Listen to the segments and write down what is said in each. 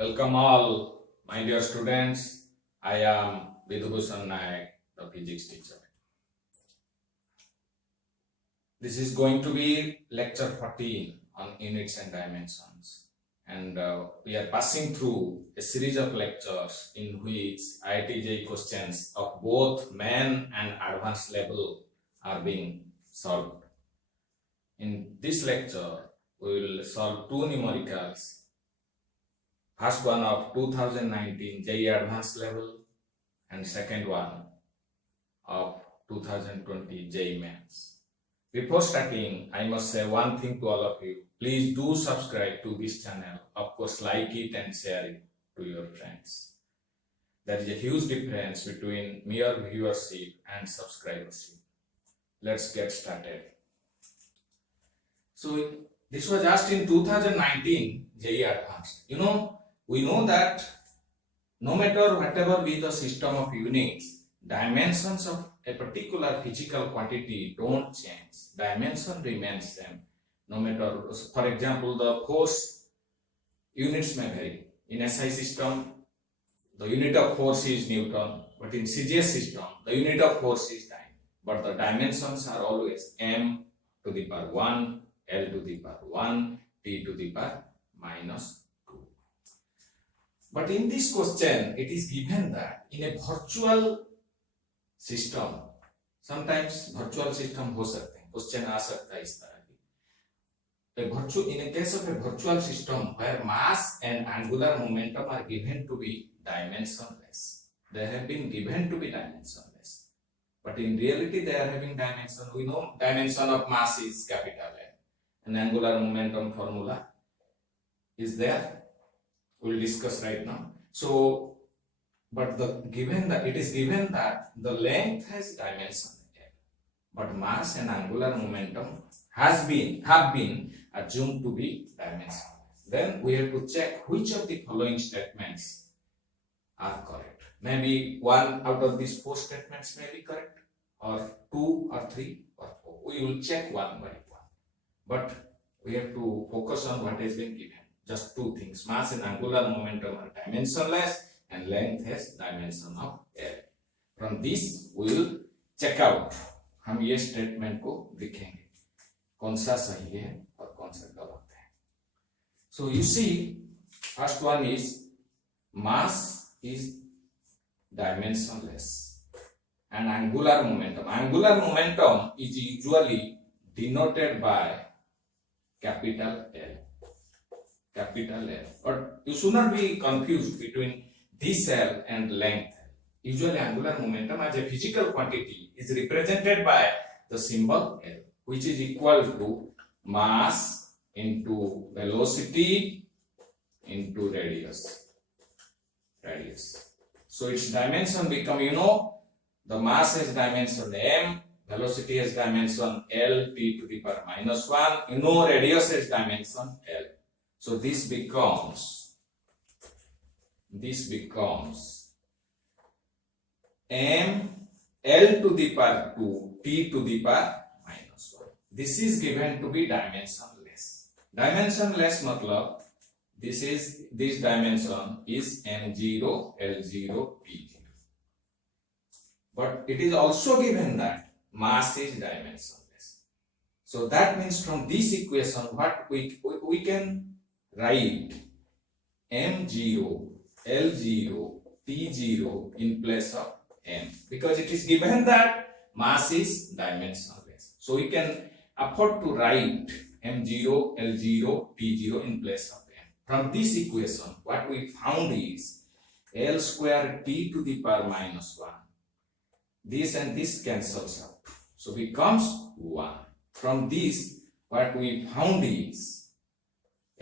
Welcome all, my dear students. I am Vidubhushan Nayak, the physics teacher. This is going to be lecture 14 on units and dimensions. And we are passing through a series of lectures in which IIT questions of both main and advanced level are being solved. In this lecture, we will solve two numericals. First one of 2019 JEE Advanced level and second one of 2020 JEE Mains. Before starting, I must say one thing to all of you. Please do subscribe to this channel. Of course, like it and share it to your friends. There is a huge difference between mere viewership and subscribership. Let's get started. So this was asked in 2019 JEE Advanced. We know that no matter whatever be the system of units, dimensions of a particular physical quantity don't change. Dimension remains same. No matter, for example, the force units may vary. In SI system, the unit of force is Newton, but in CGS system, the unit of force is time. But the dimensions are always m to the power 1, L to the power 1, T to the power minus. But in this question, it is given that in a virtual system, sometimes virtual system हो सकते हैं, question आ सकता है इस तरह की. In a case of a virtual system where mass and angular momentum are given to be dimensionless, they have been given to be dimensionless. But in reality, they are having dimension. We know dimension of mass is capital N, and angular momentum formula is there. We'll discuss right now. So, but it is given that the length has dimension L, but mass and angular momentum have been assumed to be dimensionless. Then we have to check which of the following statements are correct. Maybe one out of these four statements may be correct, or two, or three, or four. We will check one by one. But we have to focus on what has been given. Just two things. Mass and angular momentum are dimensionless and length has dimension of L. From this we will check out. हम ये statement को लिखेंगे कौन सा सही है और कौन सा गलत है. So you see, first one is mass is dimensionless and angular momentum. Angular momentum is usually denoted by capital L. Capital L. But you should not be confused between this L and length. Usually angular momentum as a physical quantity is represented by the symbol L, which is equal to mass into velocity into radius. So its dimension become, the mass has dimension m, velocity has dimension L, T to the power minus 1, radius has dimension L. So this becomes m L to the power 2 T to the power minus 1. This is given to be dimensionless. Dimensionless matlab this dimension is m0 L0 P0. But it is also given that mass is dimensionless. So that means from this equation what we can write m0 L0 T0 in place of m, because it is given that mass is dimensionless. So we can afford to write m0 L0 T0 in place of m. From this equation what we found is L square T to the power minus 1. This and this cancels out, so becomes 1. From this what we found is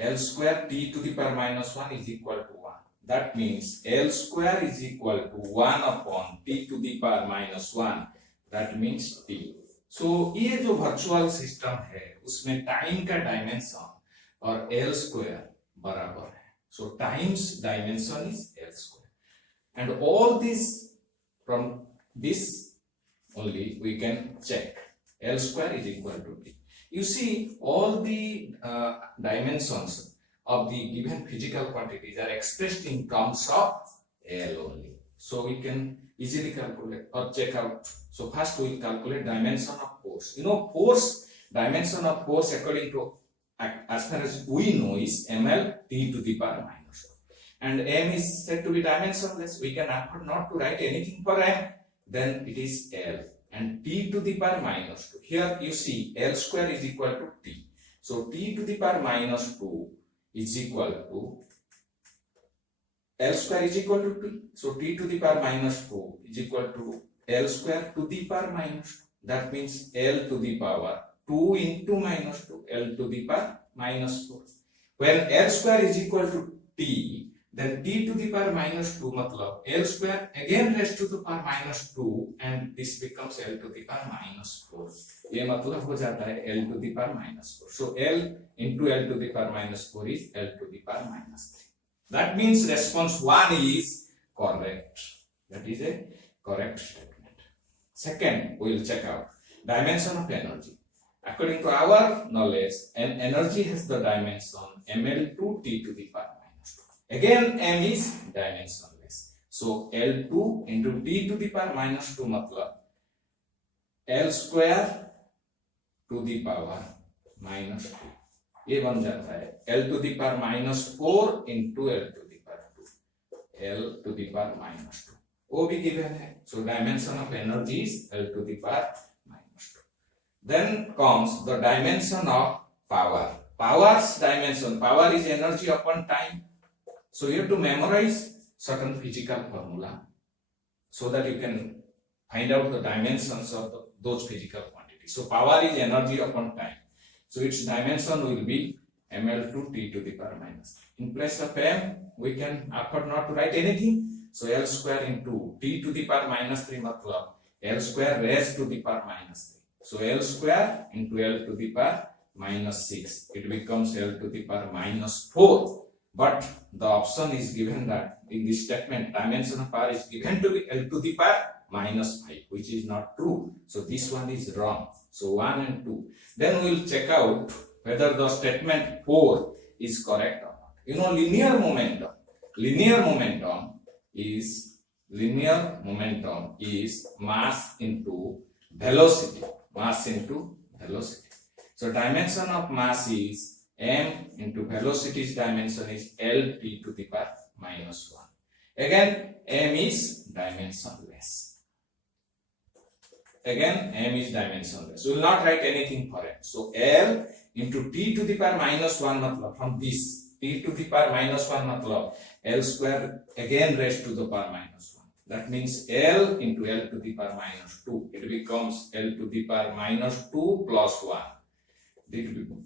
L square T to the power minus 1 is equal to 1. That means L square is equal to 1 upon T to the power minus 1. That means T. So ये जो virtual system है उसमें time का dimension और L square बराबर है. So time's dimension is L square. And all this, from this only we can check L square is equal to T. You see all the dimensions of the given physical quantities are expressed in terms of L only. So we can easily calculate or check out. So first we calculate dimension of force. You know, force, dimension of force according to, as far as we know, is ml t to the power minus 1. And m is said to be dimensionless. We can afford not to write anything for m. Then it is L and t to the power minus 2. Here you see L square is equal to t. So t to the power minus 2 is equal to L square is equal to t. So t to the power minus 2 is equal to L square to the power minus 2. That means L to the power 2 into minus 2, L to the power minus 4. When L square is equal to t, then t to the power minus 2 matlab L square again raised to the power minus 2 and this becomes L to the power minus 4. ये मतलब हो जाता है L to the power minus 4. So L into L to the power minus 4 is L to the power minus 3. That means response 1 is correct. That is a correct statement. Second, we will check out dimension of energy. According to our knowledge, an energy has the dimension ml2 t to the power minus 2. Again, m is dimensionless. So L2 into t to the power minus 2 matlab L square to the power minus 2. ये बन जाता है L to the power minus 4 into L to the power 2. L to the power minus 2. वो भी given है. So dimension of energy is L to the power minus 2. Then comes the dimension of power. Power's dimension. Power is energy upon time. So you have to memorize certain physical formula so that you can find out the dimensions of those physical quantities. So power is energy upon time. So its dimension will be ml2 t to the power minus 3. In place of m, we can afford not to write anything. So L square into t to the power minus 3 matlab L square raised to the power minus 3. So L square into L to the power minus 6. It becomes L to the power minus 4. But the option is given that in this statement, dimension of power is given to be L to the power minus 5, which is not true. So this one is wrong. So 1 and 2. Then we will check out whether the statement 4 is correct or not. You know, linear momentum is mass into velocity. So dimension of mass is m into velocity's dimension is L t to the power minus 1. Again, m is dimensionless. We will not write anything for m. So L into t to the power minus 1 matlab from this t to the power minus 1 matlab L square again raised to the power minus 1. That means L into L to the power minus 2. It becomes L to the power minus 2 plus 1.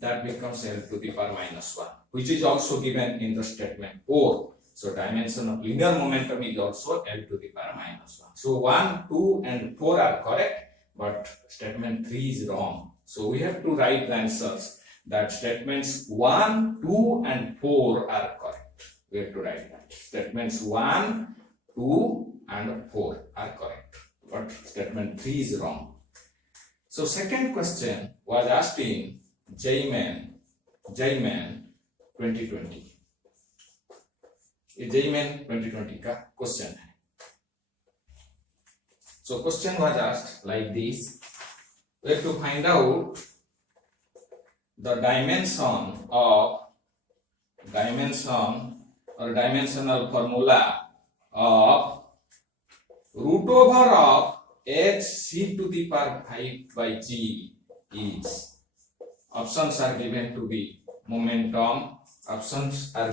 That becomes L to the power minus 1, which is also given in the statement 4. So dimension of linear momentum is also L to the power minus 1. So 1, 2 and 4 are correct, but statement 3 is wrong. So we have to write the answers that statements 1, 2 and 4 are correct. We have to write that. Statements 1, 2 and 4 are correct, but statement 3 is wrong. So second question was asked in JMAN 2020. ये JMAN 2020 का question है. So question was asked like this. We have to find out the dimension or dimensional formula of root over of h c to the power 5 by g is. Options are given to be momentum. Options are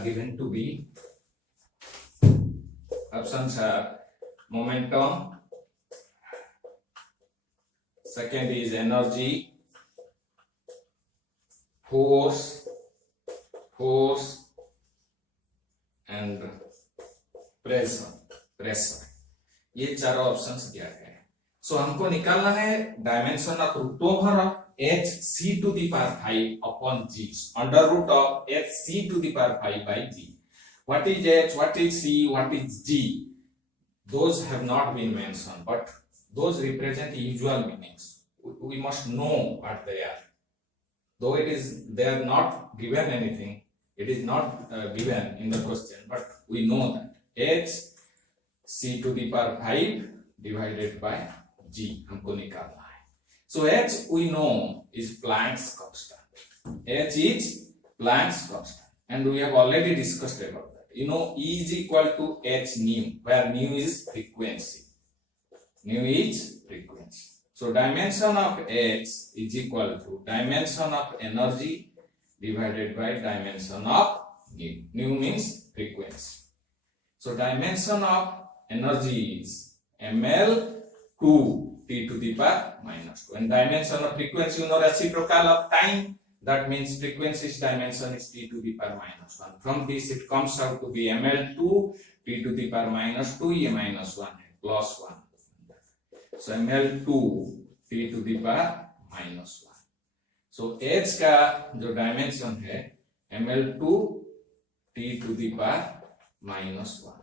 momentum. Second is energy, force and pressure. ये चारों options दिया गया है. सो हमको निकालना है dimension of root over of h c to the power 5 upon g, under root of h c to the power 5 by g. What is h, what is c, what is g? Those have not been mentioned, but those represent usual meanings. We must know what they are. Though they are not given anything, It is not given in the question, but we know that h c to the power 5 divided by g हमको निकालना है. So h we know is Planck's constant. H is Planck's constant, and we have already discussed about that. You know, E is equal to h nu, where nu is frequency. Nu is frequency. So dimension of h is equal to dimension of energy divided by dimension of nu. Nu means frequency. So dimension of energy is ml 2 t to the power minus 2. And dimension of frequency, you know, reciprocal of time. That means frequency's dimension is t to the power minus 1. From this it comes out to be ml2 t to the power minus 2 ये minus 1 है plus 1. So ml2 t to the power minus 1. So h का जो dimension है ml2 t to the power minus 1.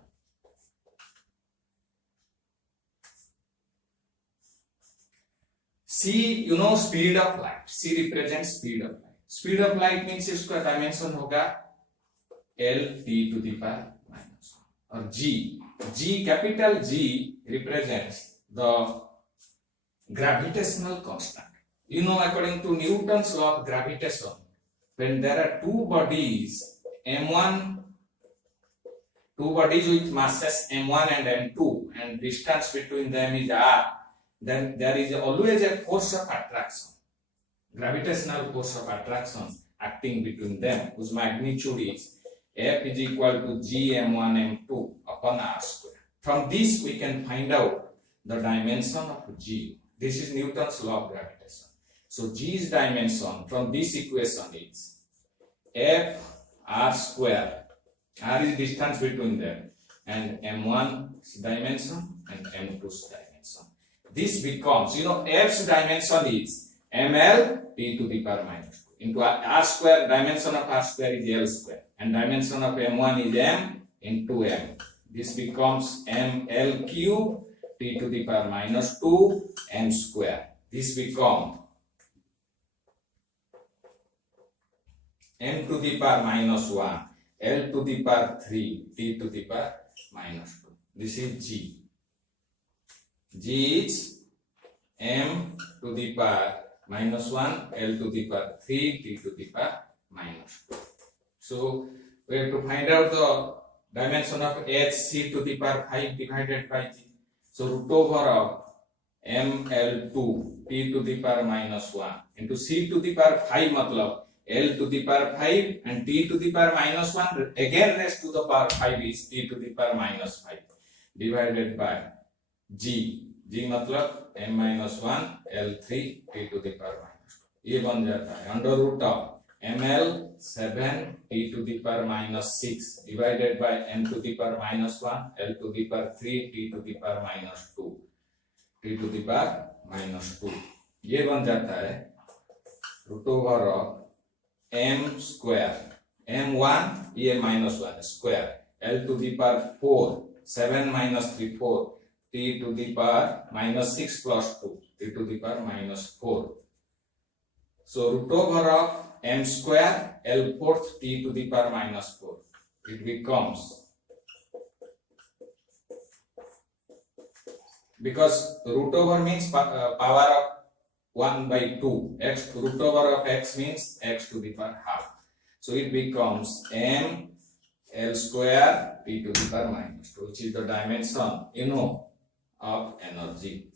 C, you know, speed of light. C represents speed of light. Speed of light means इसका dimension होगा L t to the power minus 1. और G, capital G represents the gravitational constant. You know, according to Newton's law of gravitation, when there are two bodies with masses m1 and m2, and distance between them is r, then there is always a force of attraction, gravitational force of attraction acting between them, whose magnitude is F is equal to G m1 m2 upon r square. From this we can find out the dimension of G. This is Newton's law of gravitation. So G's dimension from this equation is F r square. R is distance between them, and m1's dimension and m2's dimension. This becomes, you know, F's dimension is ml t to the power minus 2 into r square. Dimension of r square is L square, and dimension of m1 is m into m. This becomes ml cube t to the power minus 2 m square. This becomes m to the power minus 1 L to the power 3 t to the power minus 2. This is G. G is m to the power minus 1 L to the power 3 t to the power minus 2. So we have to find out the dimension of h c to the power 5 divided by G. So root over of ml2 t to the power minus 1 into c to the power 5 matlab L to the power 5 and t to the power minus 1 again raised to the power 5 is t to the power minus 5 divided by G. G मतलब m minus 1 L3 t to the power minus 2. ये बन जाता है under root of ml 7 t to the power minus 6 divided by m to the power minus 1 L to the power 3 t to the power minus 2 t to the power minus 2. ये बन जाता है root over of m square m1 ये minus 1 square L to the power 4 7 minus 3 4 t to the power minus 6 plus 2 t to the power minus 4. So root over of m square L fourth t to the power minus 4. It becomes, because root over means power of 1 by 2. X root over of x means x to the power half. So it becomes m L square t to the power minus 2, which is the dimension, you know, of energy.